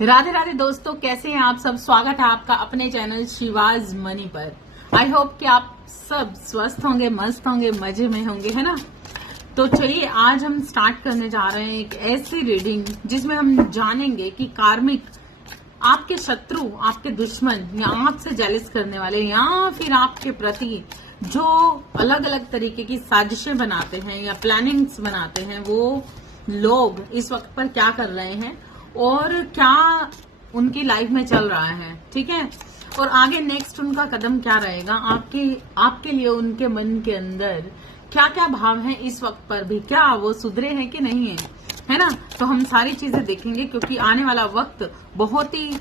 राधे राधे दोस्तों, कैसे हैं आप सब। स्वागत है आपका अपने चैनल शिवाज मनी पर। आई होप कि आप सब स्वस्थ होंगे, मस्त होंगे, मजे में होंगे, है ना। तो चलिए आज हम स्टार्ट करने जा रहे हैं एक ऐसी रीडिंग जिसमें हम जानेंगे कि कार्मिक आपके शत्रु, आपके दुश्मन या आपसे जेलस करने वाले या फिर आपके प्रति जो अलग अलग तरीके की साजिशें बनाते हैं या प्लानिंग्स बनाते हैं, वो लोग इस वक्त पर क्या कर रहे हैं और क्या उनकी लाइफ में चल रहा है, ठीक है। और आगे नेक्स्ट उनका कदम क्या रहेगा, आपके लिए उनके मन के अंदर क्या क्या भाव हैं इस वक्त पर भी, क्या वो सुधरे हैं कि नहीं है ना। तो हम सारी चीजें देखेंगे क्योंकि आने वाला वक्त बहुत ही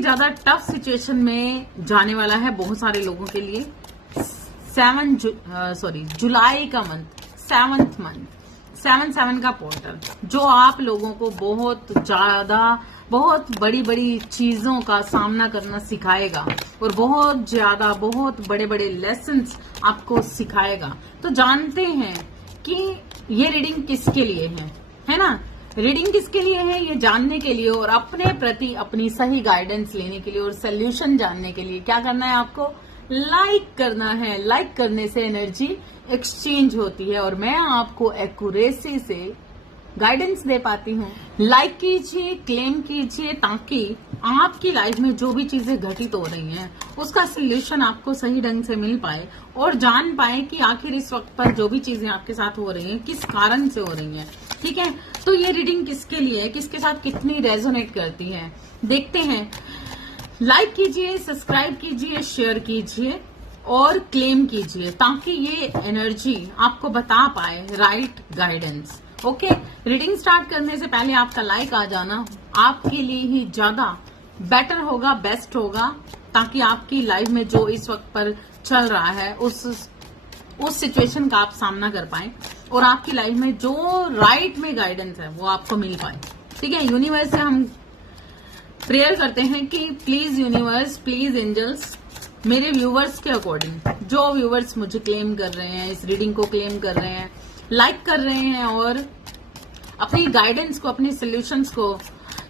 ज्यादा टफ सिचुएशन में जाने वाला है बहुत सारे लोगों के लिए। जुलाई का मंथ, 7th मंथ, 7 का पोर्टल जो आप लोगों को बहुत बड़ी चीजों का सामना करना सिखाएगा और बहुत बड़े लेसन्स आपको सिखाएगा। तो जानते हैं कि ये रीडिंग किसके लिए है ना। रीडिंग किसके लिए है ये जानने के लिए और अपने प्रति अपनी सही गाइडेंस लेने के लिए और सोल्यूशन जानने के लिए क्या करना है, आपको लाइक करना है। लाइक करने से एनर्जी एक्सचेंज होती है और मैं आपको एक्यूरेसी से गाइडेंस दे पाती हूँ। लाइक कीजिए, क्लेम कीजिए ताकि आपकी लाइफ में जो भी चीजें घटित हो रही हैं उसका सोल्यूशन आपको सही ढंग से मिल पाए और जान पाए कि आखिर इस वक्त पर जो भी चीजें आपके साथ हो रही हैं किस कारण से हो रही हैं, ठीक है। तो ये रीडिंग किसके लिए है, किसके साथ कितनी रेजोनेट करती है, देखते हैं। लाइक कीजिए, सब्सक्राइब कीजिए, शेयर कीजिए और क्लेम कीजिए ताकि ये एनर्जी आपको बता पाए right guidance. Okay, reading start करने से पहले आपका लाइक आ जाना आपके लिए ही ज्यादा बेटर होगा, बेस्ट होगा, ताकि आपकी लाइफ में जो इस वक्त पर चल रहा है उस सिचुएशन का आप सामना कर पाए और आपकी लाइफ में जो राइट में गाइडेंस है वो आपको मिल पाए, ठीक है। यूनिवर्स से हम प्रेयर करते हैं कि प्लीज यूनिवर्स, प्लीज एंजल्स, मेरे व्यूवर्स के अकॉर्डिंग, जो व्यूवर्स मुझे क्लेम कर रहे हैं, इस रीडिंग को क्लेम कर रहे हैं, लाइक कर रहे हैं और अपनी गाइडेंस को, अपने सॉल्यूशंस को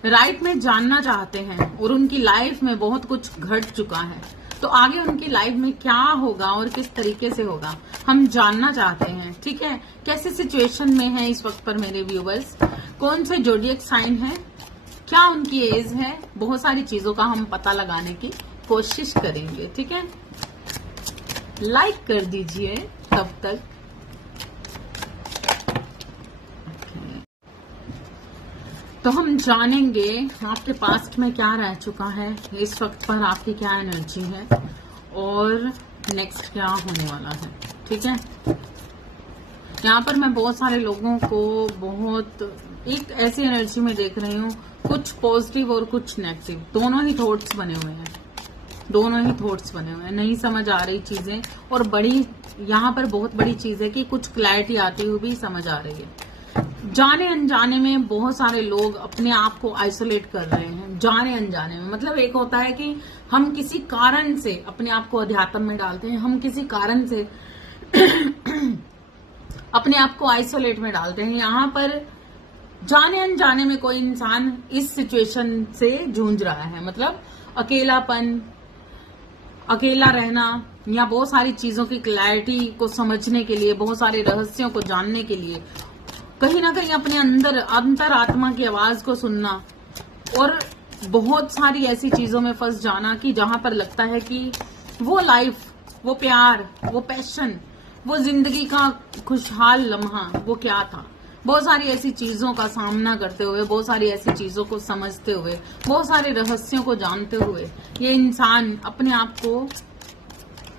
राइट में जानना चाहते हैं और उनकी लाइफ में बहुत कुछ घट चुका है, तो आगे उनकी लाइफ में क्या होगा और किस तरीके से होगा हम जानना चाहते हैं, ठीक है। कैसे सिचुएशन में है इस वक्त पर मेरे व्यूवर्स, कौन से जोडियक साइन है, क्या उनकी एज है, बहुत सारी चीजों का हम पता लगाने की कोशिश करेंगे, ठीक है। लाइक कर दीजिए तब तक। तो हम जानेंगे आपके पास्ट में क्या रह चुका है, इस वक्त पर आपकी क्या एनर्जी है और नेक्स्ट क्या होने वाला है, ठीक है। यहाँ पर मैं बहुत सारे लोगों को बहुत एक ऐसी एनर्जी में देख रही हूँ, कुछ पॉजिटिव और कुछ नेगेटिव, दोनों ही थॉट्स बने हुए हैं, नहीं समझ आ रही चीजें और बड़ी यहाँ पर बहुत बड़ी चीज है कि कुछ क्लैरिटी आती हुई भी समझ आ रही है। जाने अनजाने में बहुत सारे लोग अपने आप को आइसोलेट कर रहे हैं, जाने अनजाने में। मतलब एक होता है कि हम किसी कारण से अपने आप को अध्यात्म में डालते हैं, हम किसी कारण से अपने आप को आइसोलेट में डालते हैं। यहाँ पर जाने अनजाने में कोई इंसान इस सिचुएशन से जूझ रहा है, मतलब अकेलापन, अकेला रहना या बहुत सारी चीजों की क्लैरिटी को समझने के लिए, बहुत सारे रहस्यों को जानने के लिए कहीं ना कहीं अपने अंतर आत्मा की आवाज को सुनना और बहुत सारी ऐसी चीजों में फंस जाना कि जहां पर लगता है कि वो लाइफ, वो प्यार, वो पैशन, वो जिंदगी का खुशहाल लम्हा वो क्या था। बहुत सारी ऐसी चीजों का सामना करते हुए, बहुत सारी ऐसी चीजों को समझते हुए, बहुत सारे रहस्यों को जानते हुए ये इंसान अपने आप को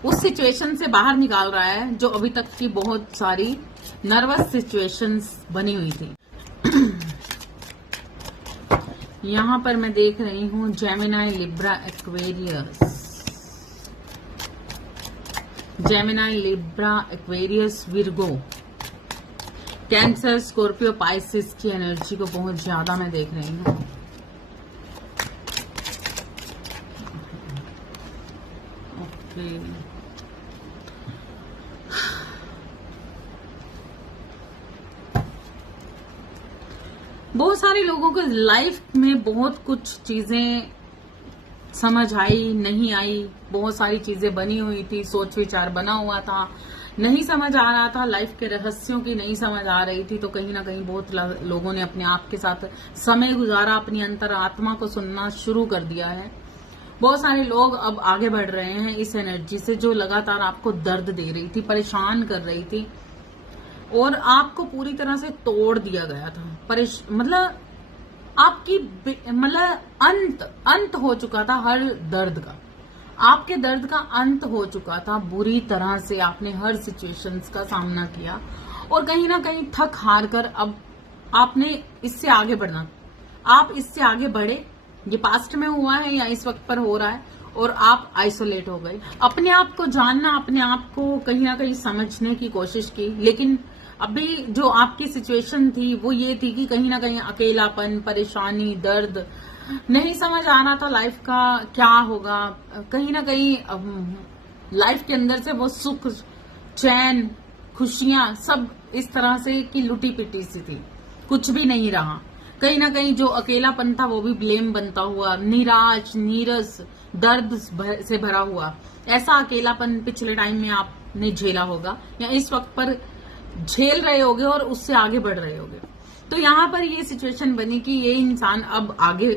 उस सिचुएशन से बाहर निकाल रहा है जो अभी तक की बहुत सारी नर्वस सिचुएशंस बनी हुई थी। यहाँ पर मैं देख रही हूँ Gemini, Libra, Aquarius, Virgo, cancer, Scorpio, Pisces की एनर्जी को बहुत ज्यादा मैं देख रही हूँ। ओके, बहुत सारे लोगों को लाइफ में बहुत कुछ चीजें समझ आई, नहीं आई, बहुत सारी चीजें बनी हुई थी, सोच विचार बना हुआ था, नहीं समझ आ रहा था, लाइफ के रहस्यों की नहीं समझ आ रही थी। तो कहीं ना कहीं बहुत लोगों ने अपने आप के साथ समय गुजारा, अपनी अंतरात्मा को सुनना शुरू कर दिया है। बहुत सारे लोग अब आगे बढ़ रहे हैं इस एनर्जी से जो लगातार आपको दर्द दे रही थी, परेशान कर रही थी और आपको पूरी तरह से तोड़ दिया गया था। मतलब आपकी अंत हो चुका था हर दर्द का, आपके दर्द का अंत हो चुका था। बुरी तरह से आपने हर सिचुएशंस का सामना किया और कहीं ना कहीं थक हार कर अब आपने इससे आगे बढ़ना, आप इससे आगे बढ़े। ये पास्ट में हुआ है या इस वक्त पर हो रहा है और आप आइसोलेट हो गए। अपने आप को जानना, अपने आप को कहीं ना कहीं समझने की कोशिश की, लेकिन अभी जो आपकी सिचुएशन थी वो ये थी कि कहीं ना कहीं अकेलापन, परेशानी, दर्द, नहीं समझ आ रहा था लाइफ का क्या होगा। कहीं ना कहीं लाइफ के अंदर से वो सुख, चैन, खुशियां सब इस तरह से कि लुटी पिटी सी थी, कुछ भी नहीं रहा। कहीं ना कहीं जो अकेलापन था वो भी ब्लेम बनता हुआ, निराश, नीरस, दर्द से भरा हुआ। ऐसा अकेलापन पिछले टाइम में आपने झेला होगा या इस वक्त पर झेल रहे होगे और उससे आगे बढ़ रहे होगे। तो यहाँ पर ये सिचुएशन बनी कि ये इंसान अब आगे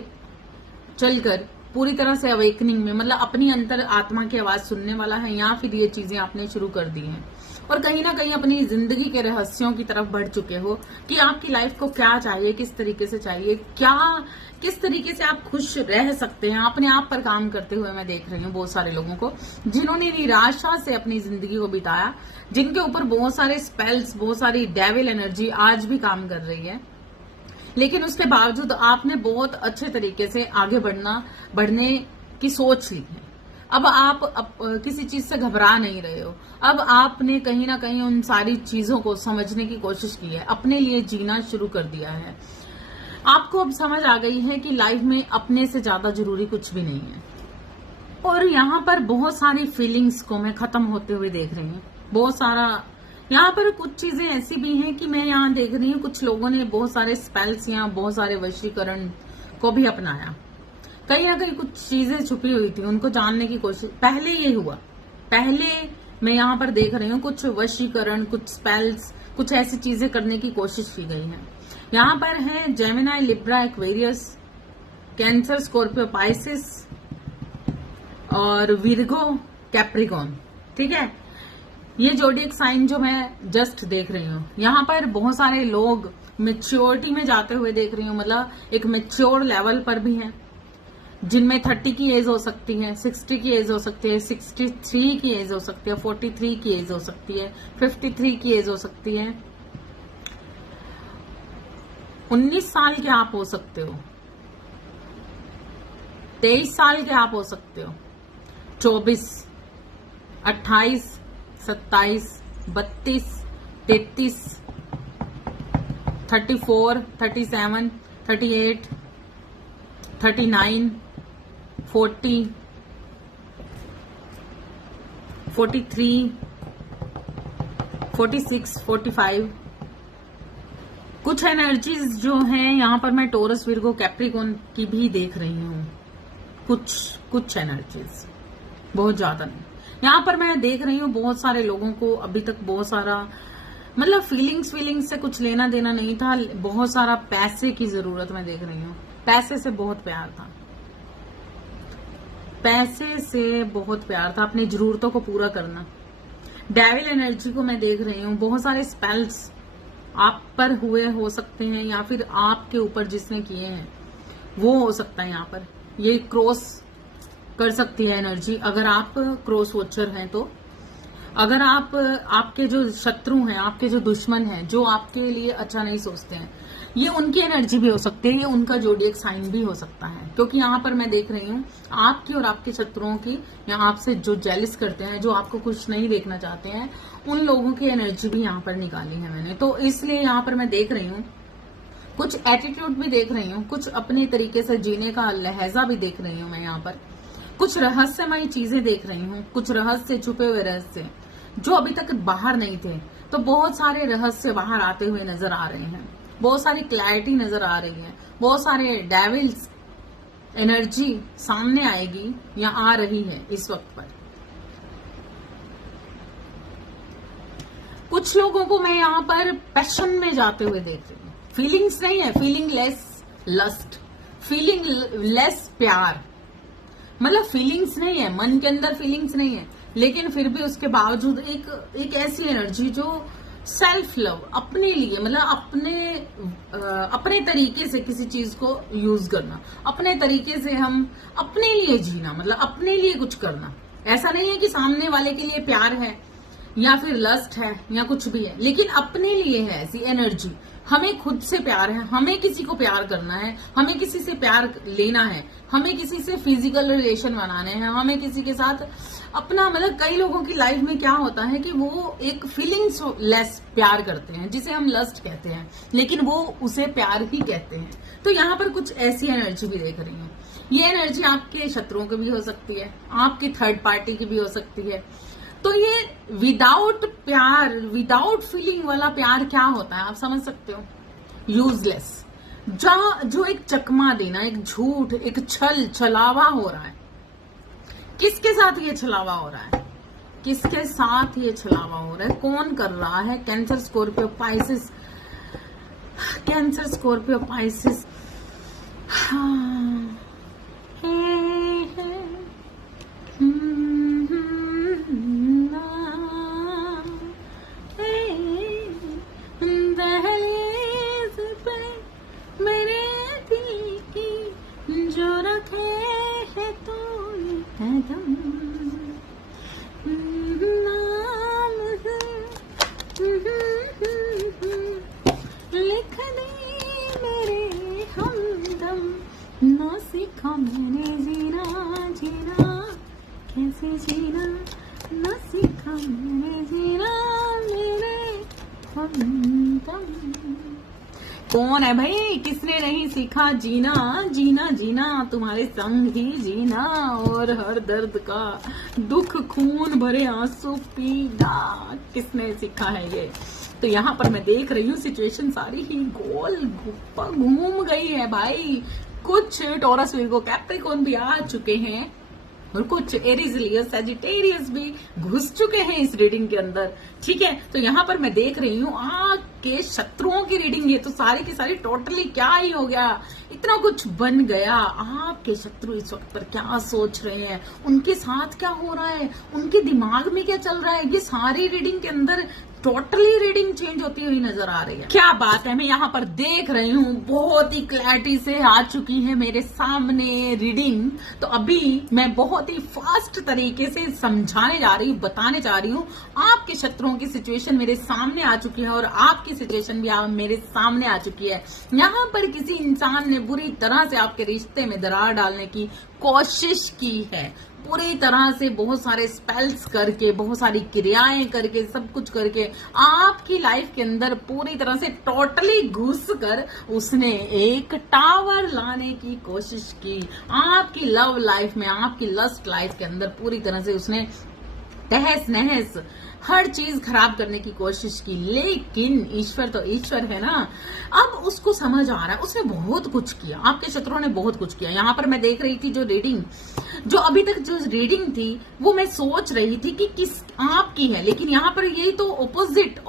चलकर पूरी तरह से अवेकनिंग में, मतलब अपनी अंतर आत्मा की आवाज सुनने वाला है, या फिर ये चीजें आपने शुरू कर दी हैं और कहीं ना कहीं अपनी जिंदगी के रहस्यों की तरफ बढ़ चुके हो कि आपकी लाइफ को क्या चाहिए, किस तरीके से चाहिए, किस तरीके से आप खुश रह सकते हैं। अपने आप पर काम करते हुए मैं देख रही हूँ बहुत सारे लोगों को जिन्होंने निराशा से अपनी जिंदगी को बिताया, जिनके ऊपर बहुत सारे स्पेल्स, बहुत सारी डेविल एनर्जी आज भी काम कर रही है, लेकिन उसके बावजूद आपने बहुत अच्छे तरीके से आगे बढ़ने की सोच ली है। अब आप किसी चीज से घबरा नहीं रहे हो। अब आपने कहीं ना कहीं उन सारी चीजों को समझने की कोशिश की है, अपने लिए जीना शुरू कर दिया है। आपको अब समझ आ गई है कि लाइफ में अपने से ज्यादा जरूरी कुछ भी नहीं है। और यहाँ पर बहुत सारी फीलिंग्स को मैं खत्म होते हुए देख रही हूँ। बहुत सारा यहाँ पर कुछ चीजें ऐसी भी हैं कि मैं यहाँ देख रही हूँ कुछ लोगों ने बहुत सारे स्पेल्स या बहुत सारे वशीकरण को भी अपनाया। कहीं ना कहीं कुछ चीजें छुपी हुई थी, उनको जानने की कोशिश पहले ये हुआ। पहले मैं यहाँ पर देख रही हूँ कुछ वशीकरण, कुछ स्पेल्स, कुछ ऐसी चीजें करने की कोशिश की गई है। यहाँ पर है Gemini, Libra, Aquarius, cancer, Scorpio, Pisces और विर्गो, कैप्रिकॉन। ठीक है, ये जोडियक साइन जो मैं जस्ट देख रही हूँ। यहाँ पर बहुत सारे लोग मेच्योरिटी में जाते हुए देख रही हूँ, मतलब एक मेच्योर लेवल पर भी हैं, जिनमें 30 की एज हो सकती है, 60 की एज हो सकती है, 63 की एज हो सकती है, 43 की एज हो सकती है, 53 की एज हो सकती है, 19 साल के आप हो सकते हो, 23 साल के आप हो सकते हो, 24, 28, 27, 32, 33, 34, 37, 38, 39, 40, 43, 46, 45। कुछ एनर्जीज जो हैं यहाँ पर मैं टोरस, विर्गो, कैप्रिकॉन की भी देख रही हूँ। कुछ एनर्जीज, बहुत ज्यादा नहीं। यहाँ पर मैं देख रही हूँ बहुत सारे लोगों को अभी तक बहुत सारा, मतलब फीलिंग्स से कुछ लेना देना नहीं था, बहुत सारा पैसे की जरूरत मैं देख रही हूँ। पैसे से बहुत प्यार था, पैसे से बहुत प्यार था, अपनी जरूरतों को पूरा करना। डेविल एनर्जी को मैं देख रही हूँ, बहुत सारे स्पेल्स आप पर हुए हो सकते हैं या फिर आपके ऊपर जिसने किए हैं वो हो सकता है। यहाँ पर ये क्रॉस कर सकती है एनर्जी, अगर आप क्रॉस वॉचर हैं तो। अगर आपके जो शत्रु हैं, आपके जो दुश्मन हैं, जो आपके लिए अच्छा नहीं सोचते हैं, ये उनकी एनर्जी भी हो सकती है, ये उनका जोडियक साइन भी हो सकता है। क्योंकि यहाँ पर मैं देख रही हूँ आपकी और आपके शत्रुओं की, या आपसे जो जेलिस करते हैं, जो आपको कुछ नहीं देखना चाहते हैं, उन लोगों की एनर्जी भी यहाँ पर निकाली है मैंने। तो इसलिए यहाँ पर मैं देख रही हूँ कुछ एटीट्यूड भी देख रही हूँ, कुछ अपने तरीके से जीने का लहजा भी देख रही हूँ मैं यहाँ पर। कुछ रहस्यमयी चीजें देख रही हूँ, कुछ रहस्य, छुपे हुए रहस्य जो अभी तक बाहर नहीं थे, तो बहुत सारे रहस्य बाहर आते हुए नजर आ रहे हैं। बहुत सारी क्लैरिटी नजर आ रही है, बहुत सारे डेविल्स एनर्जी सामने आएगी या आ रही है इस वक्त पर। कुछ लोगों को मैं यहाँ पर पैशन में जाते हुए देख रही हूँ। फीलिंग्स नहीं है, feeling less lust, feeling less प्यार, मतलब फीलिंग्स नहीं है, मन के अंदर फीलिंग्स नहीं है, लेकिन फिर भी उसके बावजूद एक ऐसी एनर्जी जो सेल्फ लव, अपने लिए, मतलब अपने तरीके से किसी चीज को यूज करना, अपने तरीके से हम अपने लिए जीना, मतलब अपने लिए कुछ करना। ऐसा नहीं है कि सामने वाले के लिए प्यार है या फिर लस्ट है या कुछ भी है, लेकिन अपने लिए है ऐसी एनर्जी। हमें खुद से प्यार है, हमें किसी को प्यार करना है, हमें किसी से प्यार लेना है, हमें किसी से फिजिकल रिलेशन बनाने हैं, हमें किसी के साथ अपना, मतलब कई लोगों की लाइफ में क्या होता है कि वो एक फीलिंग्स लेस प्यार करते हैं जिसे हम लस्ट कहते हैं, लेकिन वो उसे प्यार ही कहते हैं। तो यहाँ पर कुछ ऐसी एनर्जी भी देख रही हूँ। ये एनर्जी आपके शत्रुओं की भी हो सकती है, आपकी थर्ड पार्टी की भी हो सकती है। तो ये विदाउट प्यार, विदाउट फीलिंग वाला प्यार क्या होता है आप समझ सकते हो? यूजलेस, जो एक चकमा देना, एक झूठ, एक छलावा हो रहा है। किसके साथ ये छलावा हो रहा है? किसके साथ ये छलावा हो रहा है? कौन कर रहा है? Cancer, Scorpio, Pisces, cancer, Scorpio, Pisces. ना सीखा मैंने जीना, कैसे जीना, ना सीखा मैंने जीना मेरे हमदम। कौन है भाई? किसने नहीं सीखा जीना? जीना तुम्हारे संग ही जीना, और हर दर्द का दुख खून भरे आंसू पीना। किसने सीखा है ये? तो यहाँ पर मैं देख रही हूँ सिचुएशन सारी ही गोल घूम गई है भाई। कुछ टॉरस, विर्गो, कैप्रिकॉर्न भी आ चुके हैं और कुछ एरीज, लियो, सजिटेरियस भी घुस चुके हैं इस रीडिंग के अंदर। ठीक है, तो यहाँ पर मैं देख रही हूँ आपके शत्रुओं की रीडिंग। ये तो सारी की सारी टोटली क्या ही हो गया, इतना कुछ बन गया। आपके शत्रु इस वक्त पर क्या सोच रहे हैं, उनके साथ क्या हो रहा है, उनके दिमाग में क्या चल रहा है, ये सारी रीडिंग के अंदर टोटली रीडिंग चेंज होती हुई नजर आ रही है। क्या बात है, मैं यहाँ पर देख रही हूँ बहुत ही क्लैरिटी से आ चुकी है मेरे सामने रीडिंग। तो अभी मैं बहुत ही फास्ट तरीके से समझाने जा रही हूँ, बताने जा रही हूँ। आपके शत्रुओं की सिचुएशन मेरे सामने आ चुकी है और आपकी सिचुएशन भी मेरे सामने आ चुकी है। यहाँ पर किसी इंसान ने बुरी तरह से आपके रिश्ते में दरार डालने की कोशिश की है, पूरी तरह से बहुत सारे स्पेल्स करके, बहुत सारी क्रियाएं करके, सब कुछ करके आपकी लाइफ के अंदर पूरी तरह से टोटली घुस कर उसने एक टावर लाने की कोशिश की। आपकी लव लाइफ में, आपकी लस्ट लाइफ के अंदर पूरी तरह से उसने तहस नहस हर चीज खराब करने की कोशिश की। लेकिन ईश्वर तो ईश्वर है ना, अब उसको समझ आ रहा है उसने बहुत कुछ किया, आपके शत्रुओं ने बहुत कुछ किया। यहाँ पर मैं देख रही थी जो रीडिंग, जो अभी तक जो रीडिंग थी वो मैं सोच रही थी कि किस आपकी है, लेकिन यहाँ पर यही तो ऑपोजिट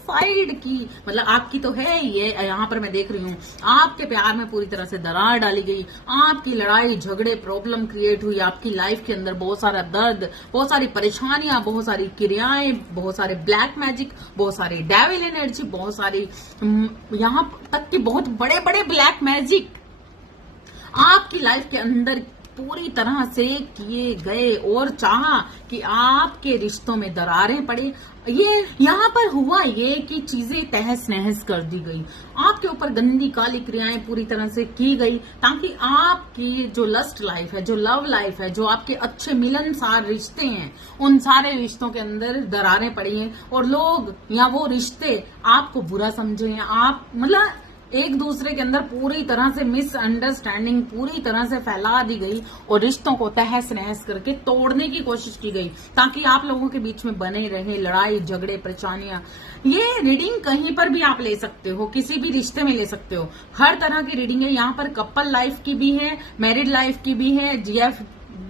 साइड की, मतलब आपकी तो है ही है। यहाँ पर मैं देख रही हूँ आपके प्यार में पूरी तरह से दरार डाली गई, आपकी लड़ाई झगड़े प्रॉब्लम क्रिएट हुई, आपकी लाइफ के अंदर बहुत सारा दर्द, बहुत सारी परेशानियां, बहुत सारी क्रियाएं, बहुत सारे ब्लैक मैजिक, बहुत सारी डेविल एनर्जी, बहुत सारी यहां तक कि बहुत बड़े बड़े ब्लैक मैजिक आपकी लाइफ के अंदर पूरी तरह से किए गए और चाहा कि आपके रिश्तों में दरारें पड़े। ये यहाँ पर हुआ ये कि चीजें तहस नहस कर दी गई, आपके ऊपर गंदी काली क्रियाएं पूरी तरह से की गई, ताकि आपकी जो लस्ट लाइफ है, जो लव लाइफ है, जो आपके अच्छे मिलनसार रिश्ते हैं, उन सारे रिश्तों के अंदर दरारें पड़ी हैं और लोग या वो रिश्ते आपको बुरा समझे, आप मतलब एक दूसरे के अंदर पूरी तरह से मिसअंडरस्टैंडिंग पूरी तरह से फैला दी गई और रिश्तों को तहस नहस करके तोड़ने की कोशिश की गई ताकि आप लोगों के बीच में बने रहे लड़ाई झगड़े परेशानियां। ये रीडिंग कहीं पर भी आप ले सकते हो, किसी भी रिश्ते में ले सकते हो, हर तरह की रीडिंग है। यहाँ पर कपल लाइफ की भी है, मैरिड लाइफ की भी है,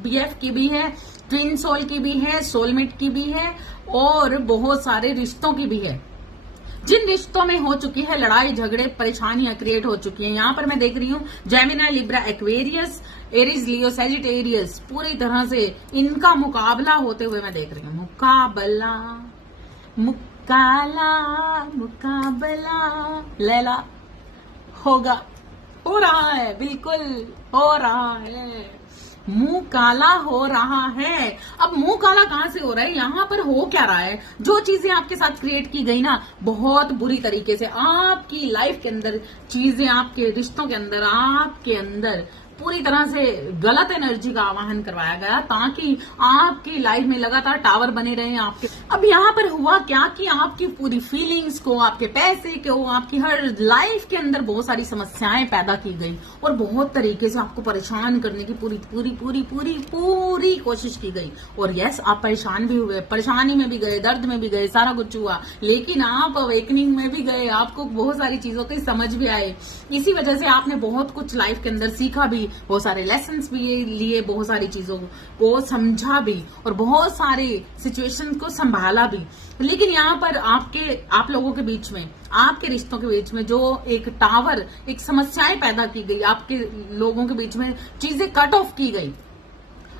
BF की भी है, ट्विन सोल की भी है, सोलमेट की भी है और बहुत सारे रिश्तों की भी है। जिन रिश्तों में हो चुकी है लड़ाई झगड़े परेशानियां क्रिएट हो चुकी हैं, यहां पर मैं देख रही हूं जेमिनी, लिब्रा, एक्वेरियस, एरीज, लियो, सैजिटेरियस, पूरी तरह से इनका मुकाबला होते हुए मैं देख रही हूं। मुकाबला लैला होगा, हो रहा है, बिल्कुल हो रहा है, मुंह काला हो रहा है। अब मुंह काला कहां से हो रहा है, यहां पर हो क्या रहा है, जो चीजें आपके साथ क्रिएट की गई ना बहुत बुरी तरीके से आपकी लाइफ के अंदर, चीजें आपके रिश्तों के अंदर, आपके अंदर पूरी तरह से गलत एनर्जी का आवाहन करवाया गया ताकि आपकी लाइफ में लगातार टावर बने रहे आपके। अब यहाँ पर हुआ क्या कि आपकी पूरी फीलिंग्स को, आपके पैसे को, आपकी हर लाइफ के अंदर बहुत सारी समस्याएं पैदा की गई और बहुत तरीके से आपको परेशान करने की पूरी पूरी पूरी पूरी पूरी कोशिश की गई। और यस, आप परेशान भी हुए, परेशानी में भी गए, दर्द में भी गए, सारा कुछ हुआ, लेकिन आप अवेकनिंग में भी गए, आपको बहुत सारी चीजों की समझ भी आए। इसी वजह से आपने बहुत कुछ लाइफ के अंदर सीखा भी, बहुत सारे लेसन्स भी लिए, बहुत सारी चीजों को समझा भी और बहुत सारे सिचुएशन को संभाला भी। लेकिन यहाँ पर आप लोगों के बीच में, आपके रिश्तों के बीच में जो एक टावर, एक समस्याएं पैदा की गई, आपके लोगों के बीच में चीजें कट ऑफ की गई,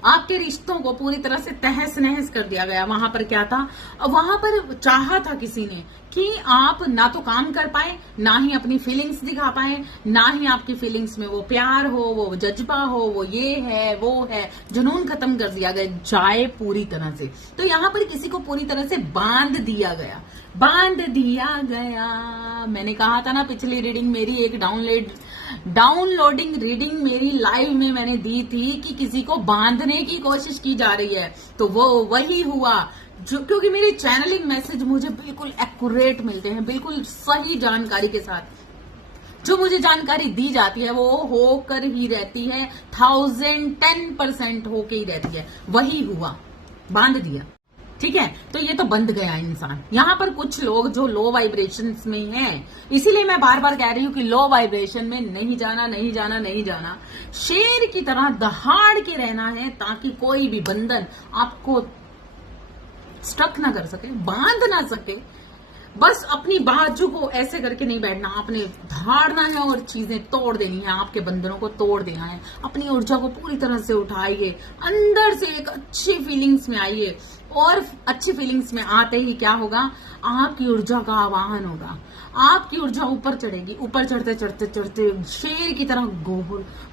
आपके रिश्तों को पूरी तरह से तहस नहस कर दिया गया। वहां पर क्या था, वहां पर चाहा था किसी ने कि आप ना तो काम कर पाए, ना ही अपनी फीलिंग्स दिखा पाए, ना ही आपकी फीलिंग्स में वो प्यार हो, वो जज्बा हो, वो ये है वो है, जुनून खत्म कर दिया गया जाए पूरी तरह से। तो यहाँ पर किसी को पूरी तरह से बांध दिया गया, बांध दिया गया। मैंने कहा था ना पिछली रीडिंग मेरी एक डाउनलोडिंग रीडिंग मेरी लाइव में मैंने दी थी कि किसी को बांधने की कोशिश की जा रही है, तो वो वही हुआ। क्योंकि मेरे चैनलिंग मैसेज मुझे बिल्कुल एक्यूरेट मिलते हैं, बिल्कुल सही जानकारी के साथ। जो मुझे जानकारी दी जाती है वो होकर ही रहती है, 1010% होकर ही रहती है। वही हुआ, बांध दिया, ठीक है। तो ये तो बंध गया इंसान। यहाँ पर कुछ लोग जो लो वाइब्रेशंस में हैं, इसीलिए मैं बार बार कह रही हूँ कि लो वाइब्रेशन में नहीं जाना, नहीं जाना, नहीं जाना। शेर की तरह दहाड़ के रहना है ताकि कोई भी बंधन आपको स्टक ना कर सके, बांध ना सके। बस अपनी बाजू को ऐसे करके नहीं बैठना, आपने धाड़ना है और चीजें तोड़ देनी है, आपके बंधनों को तोड़ देना है। अपनी ऊर्जा को पूरी तरह से उठाइए, अंदर से एक अच्छी फीलिंग्स में आइए और अच्छी फीलिंग्स में आते ही क्या होगा, आपकी ऊर्जा का आवाहन होगा, आपकी ऊर्जा ऊपर चढ़ेगी। ऊपर चढ़ते चढ़ते चढ़ते शेर की तरह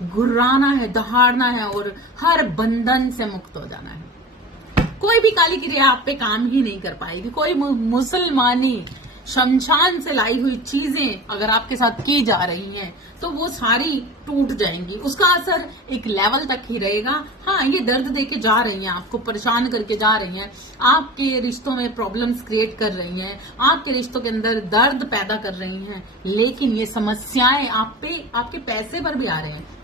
गुर्राना है, दहाड़ना है और हर बंधन से मुक्त हो जाना है। कोई भी काली क्रिया आप पे काम ही नहीं कर पाएगी। कोई मुसलमानी शमशान से लाई हुई चीजें अगर आपके साथ की जा रही हैं तो वो सारी टूट जाएंगी। उसका असर एक लेवल तक ही रहेगा। हाँ, ये दर्द देके जा रही हैं, आपको परेशान करके जा रही हैं, आपके रिश्तों में प्रॉब्लम्स क्रिएट कर रही हैं, आपके रिश्तों के अंदर दर्द पैदा कर रही हैं, लेकिन ये समस्याएं आप पे, आपके पैसे पर भी आ रहे हैं।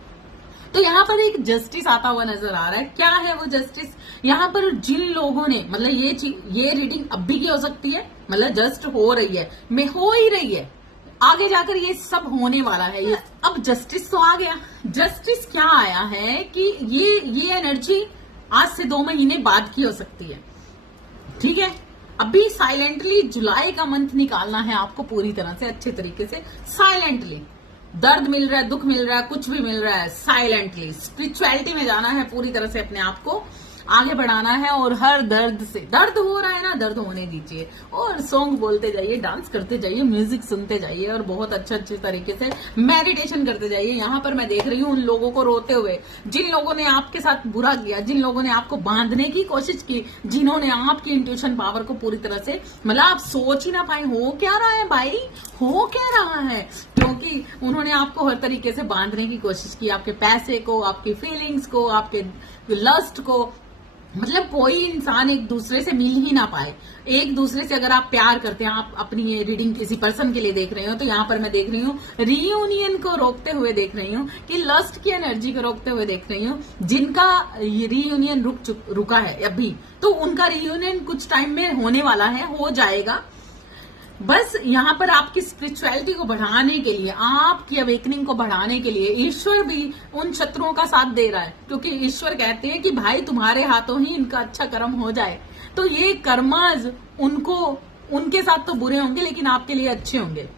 तो यहाँ पर एक जस्टिस आता हुआ नजर आ रहा है। क्या है वो जस्टिस? यहाँ पर जिन लोगों ने, मतलब ये रीडिंग अब भी की हो सकती है, मतलब जस्ट हो रही है, में हो ही रही है, आगे जाकर ये सब होने वाला है। ये अब जस्टिस तो आ गया। जस्टिस क्या आया है कि ये एनर्जी आज से 2 महीने बाद की हो सकती है, ठीक है। अभी साइलेंटली जुलाई का मंथ निकालना है आपको पूरी तरह से, अच्छे तरीके से साइलेंटली। दर्द मिल रहा है, दुख मिल रहा है, कुछ भी मिल रहा है, साइलेंटली स्पिरिचुअलिटी में जाना है, पूरी तरह से अपने आप को आगे बढ़ाना है। और हर दर्द से, दर्द हो रहा है ना, दर्द होने दीजिए और सॉन्ग बोलते जाइए, डांस करते जाइए, म्यूजिक सुनते जाइए और बहुत अच्छे तरीके से मेडिटेशन करते जाइए। यहाँ पर मैं देख रही हूँ उन लोगों को रोते हुए, जिन लोगों ने आपके साथ बुरा किया, जिन लोगों ने आपको बांधने की कोशिश की, जिन्होंने आपकी इंट्यूशन पावर को पूरी तरह से, मतलब आप सोच ही ना पाए हो क्या रहा है भाई, हो क्या रहा है, क्योंकि उन्होंने आपको हर तरीके से बांधने की कोशिश की, आपके पैसे को, आपकी फीलिंग्स को, आपके लस्ट को, मतलब कोई इंसान एक दूसरे से मिल ही ना पाए। एक दूसरे से अगर आप प्यार करते हैं, आप अपनी ये रीडिंग किसी पर्सन के लिए देख रहे हो, तो यहाँ पर मैं देख रही हूँ रीयूनियन को रोकते हुए देख रही हूँ, कि लस्ट की एनर्जी को रोकते हुए देख रही हूँ। जिनका रीयूनियन रुका है अभी, तो उनका रीयूनियन कुछ टाइम में होने वाला है, हो जाएगा। बस यहाँ पर आपकी स्पिरिचुअलिटी को बढ़ाने के लिए, आपकी अवेकनिंग को बढ़ाने के लिए ईश्वर भी उन शत्रुओं का साथ दे रहा है, क्योंकि ईश्वर कहते हैं कि भाई तुम्हारे हाथों ही इनका अच्छा कर्म हो जाए। तो ये कर्माज उनके साथ तो बुरे होंगे, लेकिन आपके लिए अच्छे होंगे।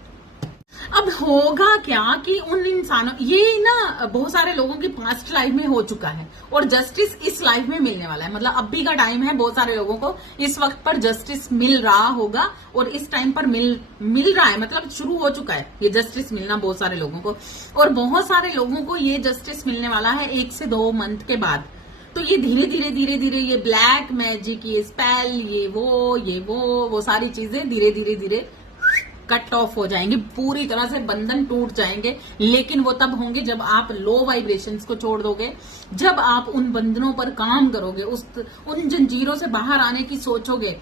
अब होगा क्या कि उन इंसानों, ये ना बहुत सारे लोगों की पास्ट लाइफ में हो चुका है और जस्टिस इस लाइफ में मिलने वाला है। मतलब अभी का टाइम है, बहुत सारे लोगों को इस वक्त पर जस्टिस मिल रहा होगा और इस टाइम पर मिल रहा है, मतलब शुरू हो चुका है ये जस्टिस मिलना बहुत सारे लोगों को। और बहुत सारे लोगों को ये जस्टिस मिलने वाला है 1 से 2 मंथ के बाद। तो ये धीरे धीरे ये ब्लैक मैजिक, ये स्पेल, ये वो सारी चीजें धीरे धीरे कट ऑफ हो जाएंगे, पूरी तरह से बंधन टूट जाएंगे। लेकिन वो तब होंगे जब आप लो वाइब्रेशंस को छोड़ दोगे, जब आप उन बंधनों पर काम करोगे, उन जंजीरों से बाहर आने की सोचोगे,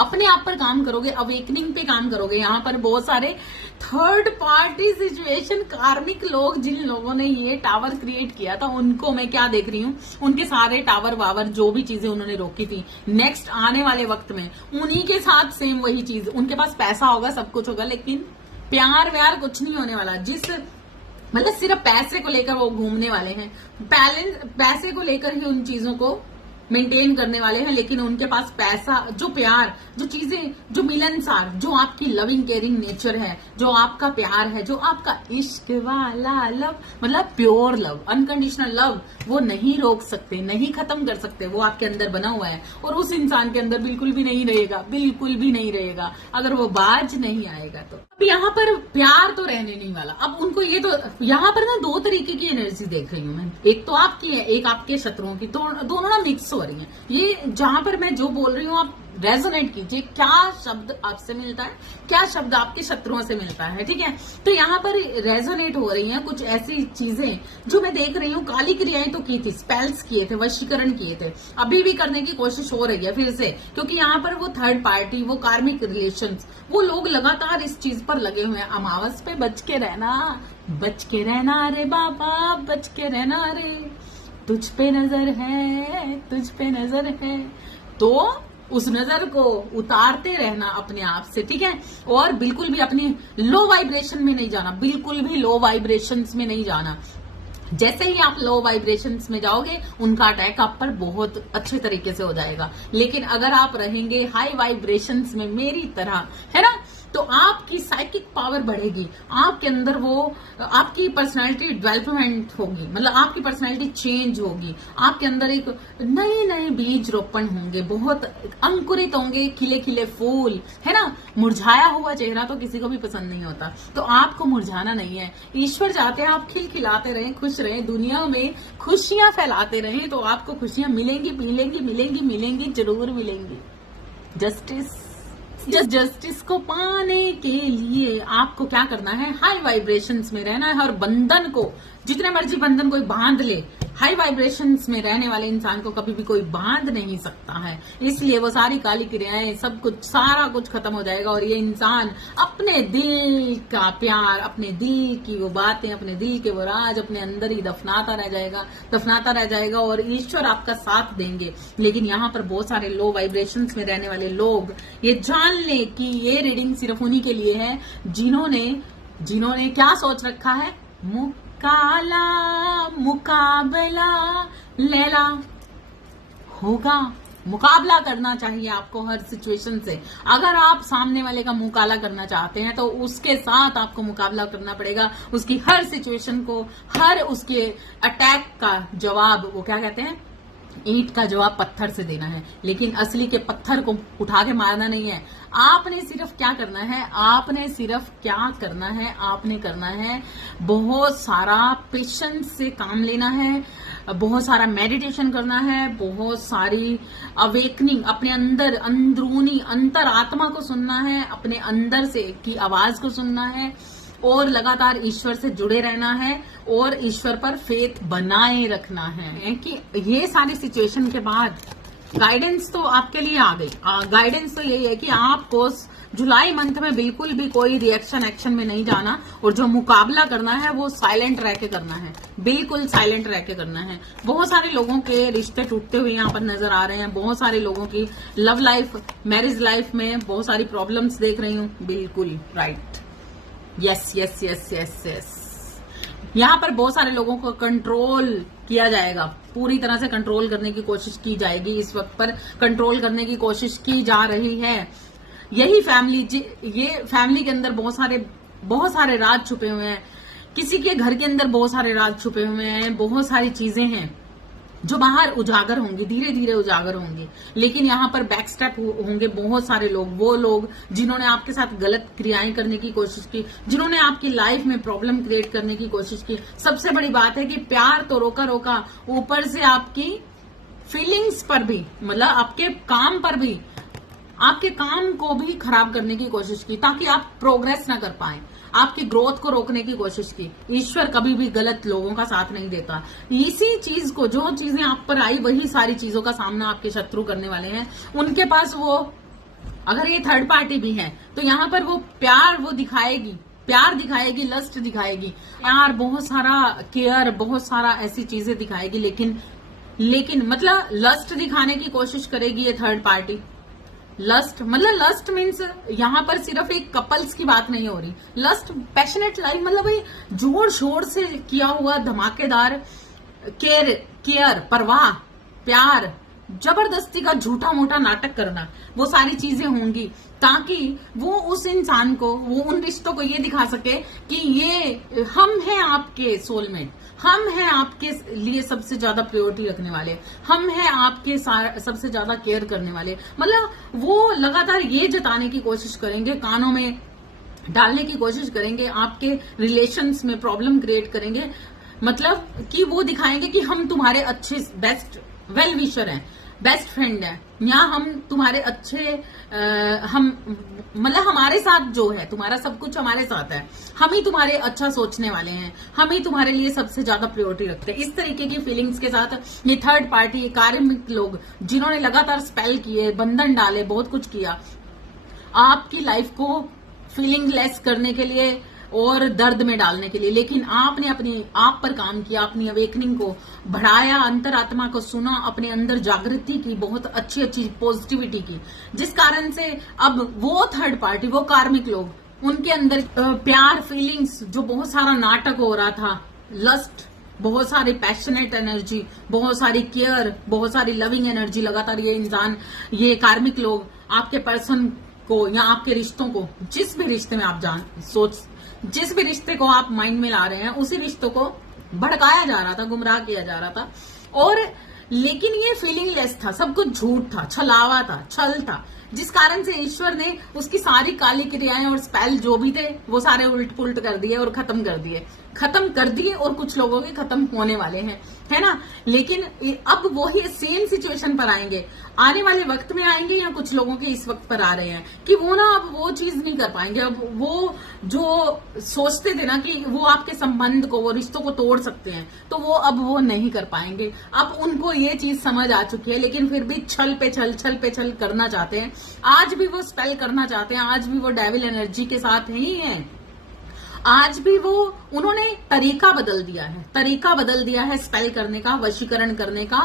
अपने आप पर काम करोगे, अवेकनिंग पे काम करोगे। यहाँ पर बहुत सारे थर्ड पार्टी सिचुएशन, कार्मिक लोग, जिन लोगों ने ये टावर क्रिएट किया था, उनको मैं क्या देख रही हूँ, उनके सारे टावर वावर जो भी चीजें उन्होंने रोकी थी, नेक्स्ट आने वाले वक्त में उन्हीं के साथ सेम वही चीज। उनके पास पैसा होगा, सब कुछ होगा, लेकिन प्यार व्यार कुछ नहीं होने वाला। मतलब सिर्फ पैसे को लेकर वो घूमने वाले हैं, पैसे को लेकर ही उन चीजों को मेंटेन करने वाले हैं। लेकिन उनके पास पैसा, जो प्यार, जो चीजें, जो मिलनसार, जो आपकी लविंग केयरिंग नेचर है, जो आपका प्यार है, जो आपका इश्क वाला लव, मतलब प्योर लव, अनकंडीशनल लव, वो नहीं रोक सकते, नहीं खत्म कर सकते। वो आपके अंदर बना हुआ है और उस इंसान के अंदर बिल्कुल भी नहीं रहेगा, बिल्कुल भी नहीं रहेगा अगर वो बाज नहीं आएगा। तो अब यहाँ पर प्यार तो रहने नहीं वाला। अब उनको ये, तो यहाँ पर ना 2 तरीके की एनर्जी देख रही हूँ मैं, एक तो आपकी है, एक आपके शत्रुओं की। तो दोनों ना मिक्स हो रही है। ये जहां पर मैं जो बोल रही हूँ, आप रेजोनेट कीजिए, क्या शब्द आपसे मिलता है, क्या शब्द आपके शत्रुओं से मिलता है, ठीक है। तो यहाँ पर रेजोनेट हो रही हैं कुछ ऐसी चीजें जो मैं देख रही हूँ। काली क्रियाएं तो की थी, स्पेल्स किए थे, वशीकरण किए थे, अभी भी करने की कोशिश हो रही है फिर से, क्योंकि यहाँ पर वो थर्ड पार्टी, वो कार्मिक रिलेशंस, वो लोग लगातार इस चीज पर लगे हुए हैं। अमावस पे बच के रहना रे बाबा, बच के रहना रे, तुझ पे नजर है, तुझ पे नजर है। तो उस नजर को उतारते रहना अपने आप से, ठीक है। और बिल्कुल भी अपनी लो वाइब्रेशन में नहीं जाना, बिल्कुल भी लो वाइब्रेशंस में नहीं जाना। जैसे ही आप लो वाइब्रेशंस में जाओगे, उनका अटैक आप पर बहुत अच्छे तरीके से हो जाएगा। लेकिन अगर आप रहेंगे हाई वाइब्रेशंस में मेरी तरह, है ना, तो आपकी साइकिक पावर बढ़ेगी, आपके अंदर वो, आपकी पर्सनालिटी डेवलपमेंट होगी, मतलब आपकी पर्सनालिटी चेंज होगी, आपके अंदर एक नए नए बीज रोपण होंगे, बहुत अंकुरित होंगे, खिले खिले फूल, है ना। मुरझाया हुआ चेहरा तो किसी को भी पसंद नहीं होता, तो आपको मुरझाना नहीं है। ईश्वर चाहते हैं आप खिलखिलाते रहें, खुश रहें, दुनिया में खुशियां फैलाते रहें, तो आपको खुशियां मिलेंगी, जरूर मिलेंगी। जस्टिस को पाने के लिए आपको क्या करना है, हाई वाइब्रेशंस में रहना है। और बंधन को, जितने मर्जी बंधन कोई बांध ले, हाई वाइब्रेशंस में रहने वाले इंसान को कभी भी कोई बांध नहीं सकता है। इसलिए वो सारी काली क्रियाएं, सब कुछ, सारा कुछ खत्म हो जाएगा और ये इंसान अपने दिल का प्यार, अपने दिल की वो बातें, अपने दिल के वो राज अपने अंदर ही दफनाता रह जाएगा और ईश्वर आपका साथ देंगे। लेकिन यहाँ पर बहुत सारे लो वाइब्रेशंस में रहने वाले लोग ये जान ले कि ये रीडिंग सिर्फ उन्हीं के लिए है जिन्होंने क्या सोच रखा है, काला मुकाबला लैला होगा। मुकाबला करना चाहिए आपको हर सिचुएशन से। अगर आप सामने वाले का मुकाबला करना चाहते हैं तो उसके साथ आपको मुकाबला करना पड़ेगा, उसकी हर सिचुएशन को, हर उसके अटैक का जवाब, वो क्या कहते हैं, ईंट का जवाब पत्थर से देना है, लेकिन असली के पत्थर को उठा के मारना नहीं है। आपने सिर्फ क्या करना है, बहुत सारा पेशेंस से काम लेना है, बहुत सारा मेडिटेशन करना है, बहुत सारी अवेकनिंग, अपने अंदर अंदरूनी अंतर आत्मा को सुनना है, अपने अंदर से की आवाज को सुनना है और लगातार ईश्वर से जुड़े रहना है और ईश्वर पर फेथ बनाए रखना है कि ये सारी सिचुएशन के बाद गाइडेंस तो आपके लिए आ गई। गाइडेंस तो यही है कि आपको जुलाई मंथ में बिल्कुल भी कोई रिएक्शन एक्शन में नहीं जाना, और जो मुकाबला करना है वो साइलेंट रह के करना है, बिल्कुल साइलेंट रह के करना है। बहुत सारे लोगों के रिश्ते टूटते हुए यहाँ पर नजर आ रहे हैं, बहुत सारे लोगों की लव लाइफ, मैरिज लाइफ में बहुत सारी प्रॉब्लम्स देख रही हूँ। बिल्कुल right, yes yes yes yes yes. यहाँ पर बहुत सारे लोगों को कंट्रोल किया जाएगा, पूरी तरह से कंट्रोल करने की कोशिश की जाएगी। इस वक्त पर कंट्रोल करने की कोशिश की जा रही है। यही फैमिली, ये फैमिली के अंदर बहुत सारे राज छुपे हुए हैं। किसी के घर के अंदर बहुत सारे राज छुपे हुए हैं, बहुत सारी चीजें हैं जो बाहर उजागर होंगी, धीरे धीरे उजागर होंगी। लेकिन यहाँ पर बैक स्टेप होंगे बहुत सारे लोग, वो लोग जिन्होंने आपके साथ गलत क्रियाएं करने की कोशिश की, जिन्होंने आपकी लाइफ में प्रॉब्लम क्रिएट करने की कोशिश की। सबसे बड़ी बात है कि प्यार तो रोका रोका, ऊपर से आपकी फीलिंग्स पर भी, मतलब आपके काम पर भी, आपके काम को भी खराब करने की कोशिश की, ताकि आप प्रोग्रेस ना कर पाए, आपकी ग्रोथ को रोकने की कोशिश की। ईश्वर कभी भी गलत लोगों का साथ नहीं देता। इसी चीज को, जो चीजें आप पर आई, वही सारी चीजों का सामना आपके शत्रु करने वाले हैं। उनके पास वो, अगर ये थर्ड पार्टी भी है तो यहाँ पर वो प्यार वो दिखाएगी, प्यार दिखाएगी, लस्ट दिखाएगी, प्यार, बहुत सारा केयर, बहुत सारा ऐसी चीजें दिखाएगी। लेकिन मतलब लस्ट दिखाने की कोशिश करेगी ये थर्ड पार्टी। लस्ट मतलब, लस्ट मीन्स यहाँ पर सिर्फ एक कपल्स की बात नहीं हो रही। लस्ट पैशनेट लाइफ, मतलब भाई जोर शोर से किया हुआ धमाकेदार केयर, परवाह, प्यार, जबरदस्ती का झूठा मोटा नाटक करना, वो सारी चीजें होंगी, ताकि वो उस इंसान को, वो उन रिश्तों को ये दिखा सके कि ये हम हैं आपके सोलमेट, हम हैं आपके लिए सबसे ज्यादा प्रायोरिटी रखने वाले, हम हैं आपके सबसे ज्यादा केयर करने वाले। मतलब वो लगातार ये जताने की कोशिश करेंगे, कानों में डालने की कोशिश करेंगे, आपके रिलेशंस में प्रॉब्लम क्रिएट करेंगे। मतलब कि वो दिखाएंगे कि हम तुम्हारे अच्छे, बेस्ट वेल विशर हैं, बेस्ट फ्रेंड है, या हम तुम्हारे अच्छे, हम मतलब हमारे साथ जो है, तुम्हारा सब कुछ हमारे साथ है, हम ही तुम्हारे अच्छा सोचने वाले हैं, हम ही तुम्हारे लिए सबसे ज्यादा प्रायोरिटी रखते हैं। इस तरीके की फीलिंग्स के साथ ये थर्ड पार्टी, कार्मिक लोग, जिन्होंने लगातार स्पेल किए, बंधन डाले, बहुत कुछ किया, आपकी लाइफ को फीलिंग लेस करने के लिए और दर्द में डालने के लिए। लेकिन आपने अपने आप पर काम किया, अपनी अवेकनिंग को बढ़ाया, अंतरात्मा को सुना, अपने अंदर जागृति की, बहुत अच्छी अच्छी पॉजिटिविटी की, जिस कारण से अब वो थर्ड पार्टी, वो कार्मिक लोग, उनके अंदर प्यार, फीलिंग्स, जो बहुत सारा नाटक हो रहा था, लस्ट, बहुत सारी पैशनेट एनर्जी, बहुत सारी केयर, बहुत सारी लविंग एनर्जी, लगातार ये इंसान, ये कार्मिक लोग आपके पर्सन को या आपके रिश्तों को, जिस भी रिश्ते में आप जिस भी रिश्ते को आप माइंड में ला रहे हैं, उसी रिश्तों को भड़काया जा रहा था, गुमराह किया जा रहा था। और लेकिन ये फीलिंग लेस था, सब कुछ झूठ था, छलावा था, छल था, जिस कारण से ईश्वर ने उसकी सारी काली क्रियाएं और स्पेल जो भी थे वो सारे उल्ट पुल्ट कर दिए और खत्म कर दिए, और कुछ लोगों के खत्म होने वाले हैं, है ना। लेकिन अब वही सेम सिचुएशन पर आएंगे, आने वाले वक्त में आएंगे, या कुछ लोगों के इस वक्त पर आ रहे हैं कि वो ना अब वो चीज नहीं कर पाएंगे। अब वो जो सोचते थे ना कि वो आपके संबंध को, वो रिश्तों को तोड़ सकते हैं, तो वो अब वो नहीं कर पाएंगे। अब उनको ये चीज समझ आ चुकी है, लेकिन फिर भी छल पे छल करना चाहते हैं। आज भी वो स्पेल करना चाहते हैं, आज भी वो डेविल एनर्जी के साथ ही हैं, आज भी वो, उन्होंने तरीका बदल दिया है स्पेल करने का, वशीकरण करने का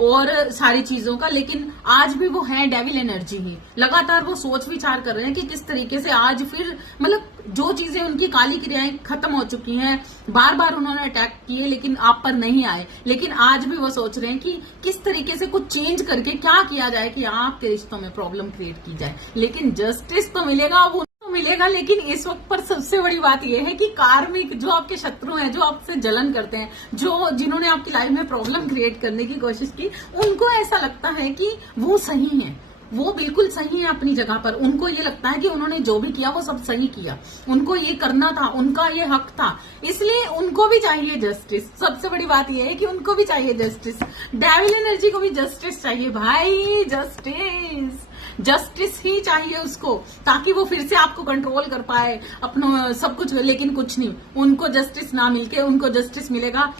और सारी चीजों का। लेकिन आज भी वो है डेविल एनर्जी ही। लगातार वो सोच विचार कर रहे हैं कि किस तरीके से आज फिर, मतलब जो चीजें उनकी काली क्रियाएं खत्म हो चुकी हैं, बार बार उन्होंने अटैक किए लेकिन आप पर नहीं आए, लेकिन आज भी वो सोच रहे हैं कि किस तरीके से कुछ चेंज करके क्या किया जाए कि आपके रिश्तों में प्रॉब्लम क्रिएट की जाए। लेकिन जस्टिस तो मिलेगा, वो मिलेगा। लेकिन इस वक्त पर सबसे बड़ी बात यह है कि कार्मिक, जो आपके शत्रु हैं, जो आपसे जलन करते हैं, जिन्होंने आपकी लाइफ में प्रॉब्लम क्रिएट करने की कोशिश की, उनको ऐसा लगता है कि वो सही है, वो बिल्कुल सही है अपनी जगह पर। उनको ये लगता है कि उन्होंने जो भी किया वो सब सही किया, उनको ये करना था, उनका ये हक था, इसलिए उनको भी चाहिए जस्टिस। सबसे बड़ी बात ये है कि उनको भी चाहिए जस्टिस। डेविल एनर्जी को भी जस्टिस चाहिए भाई, जस्टिस ही चाहिए उसको, ताकि वो फिर से आपको कंट्रोल कर पाए अपना सब कुछ। लेकिन कुछ नहीं, उनको जस्टिस ना मिलके उनको जस्टिस मिलेगा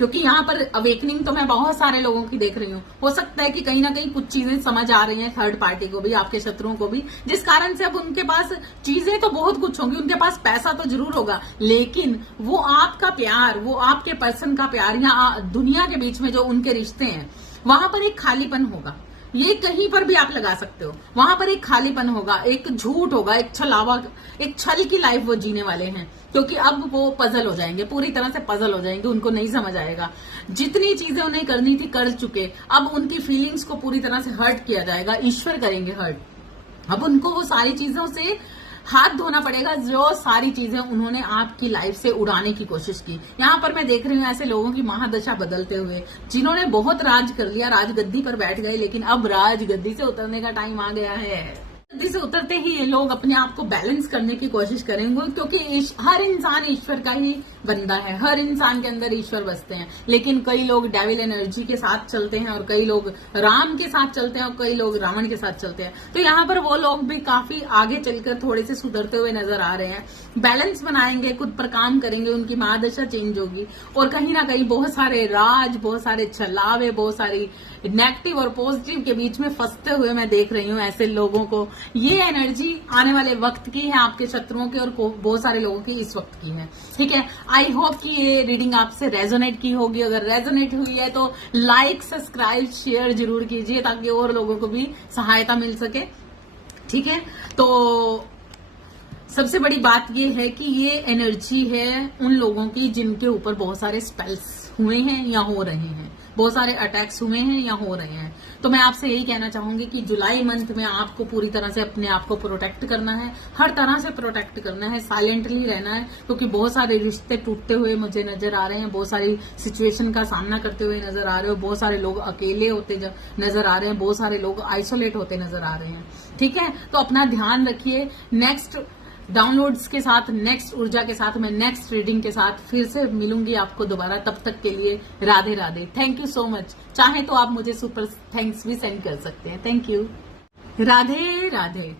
क्योंकि यहाँ पर अवेकनिंग तो मैं बहुत सारे लोगों की देख रही हूँ। हो सकता है कि कहीं ना कहीं कुछ चीजें समझ आ रही हैं थर्ड पार्टी को भी, आपके शत्रुओं को भी, जिस कारण से अब उनके पास चीजें तो बहुत कुछ होंगी, उनके पास पैसा तो जरूर होगा, लेकिन वो आपका प्यार, वो आपके पर्सन का प्यार या दुनिया के बीच में जो उनके रिश्ते हैं, वहां पर एक खालीपन होगा। ये कहीं पर भी आप लगा सकते हो, वहां पर एक खालीपन होगा, एक झूठ होगा, एक छलावा, एक छल की लाइफ वो जीने वाले हैं। क्योंकि अब वो पजल हो जाएंगे, पूरी तरह से पजल हो जाएंगे, उनको नहीं समझ आएगा। जितनी चीजें उन्हें करनी थी कर चुके, अब उनकी फीलिंग्स को पूरी तरह से हर्ट किया जाएगा, ईश्वर करेंगे हर्ट। अब उनको वो सारी चीजों से हाथ धोना पड़ेगा जो सारी चीजें उन्होंने आपकी लाइफ से उड़ाने की कोशिश की। यहाँ पर मैं देख रही हूँ ऐसे लोगों की महादशा बदलते हुए, जिन्होंने बहुत राज कर लिया, राजगद्दी पर बैठ गए, लेकिन अब राजगद्दी से उतरने का टाइम आ गया है। गद्दी से उतरते ही ये लोग अपने आप को बैलेंस करने की कोशिश करेंगे, क्योंकि हर इंसान ईश्वर का ही बंदा है, हर इंसान के अंदर ईश्वर बसते हैं। लेकिन कई लोग डेविल एनर्जी के साथ चलते हैं, और कई लोग राम के साथ चलते हैं, और कई लोग रावण के साथ चलते हैं। तो यहाँ पर वो लोग भी काफी आगे चलकर थोड़े से सुधरते हुए नजर आ रहे हैं, बैलेंस बनाएंगे, खुद पर काम करेंगे, उनकी महादशा चेंज होगी। और कहीं ना कहीं बहुत सारे राज, बहुत सारे छलावे, बहुत सारी नेगेटिव और पॉजिटिव के बीच में फंसते हुए मैं देख रही हूँ ऐसे लोगों को। ये एनर्जी आने वाले वक्त की है, आपके शत्रुओं की और बहुत सारे लोगों की इस वक्त की है। ठीक है, आई होप कि ये रीडिंग आपसे रेजोनेट की होगी। अगर रेजोनेट हुई है तो लाइक, सब्सक्राइब, शेयर जरूर कीजिए, ताकि और लोगों को भी सहायता मिल सके। ठीक है, तो सबसे बड़ी बात यह है कि ये एनर्जी है उन लोगों की जिनके ऊपर बहुत सारे स्पेल्स हुए हैं या हो रहे हैं, बहुत सारे अटैक्स हुए हैं या हो रहे हैं। तो मैं आपसे यही कहना चाहूंगी कि जुलाई मंथ में आपको पूरी तरह से अपने आप को प्रोटेक्ट करना है, हर तरह से प्रोटेक्ट करना है, साइलेंटली रहना है, क्योंकि बहुत सारे रिश्ते टूटते हुए मुझे नजर आ रहे हैं, बहुत सारी सिचुएशन का सामना करते हुए नजर आ रहे हो, बहुत सारे लोग अकेले होते नजर आ रहे हैं, बहुत सारे लोग आइसोलेट होते नजर आ रहे हैं। ठीक है, तो अपना ध्यान रखिए। नेक्स्ट डाउनलोड्स के साथ, नेक्स्ट ऊर्जा के साथ, मैं नेक्स्ट रीडिंग के साथ फिर से मिलूंगी आपको दोबारा। तब तक के लिए Radhe Radhe, thank you so much. चाहे तो आप मुझे सुपर थैंक्स भी सेंड कर सकते हैं। Thank you, Radhe Radhe.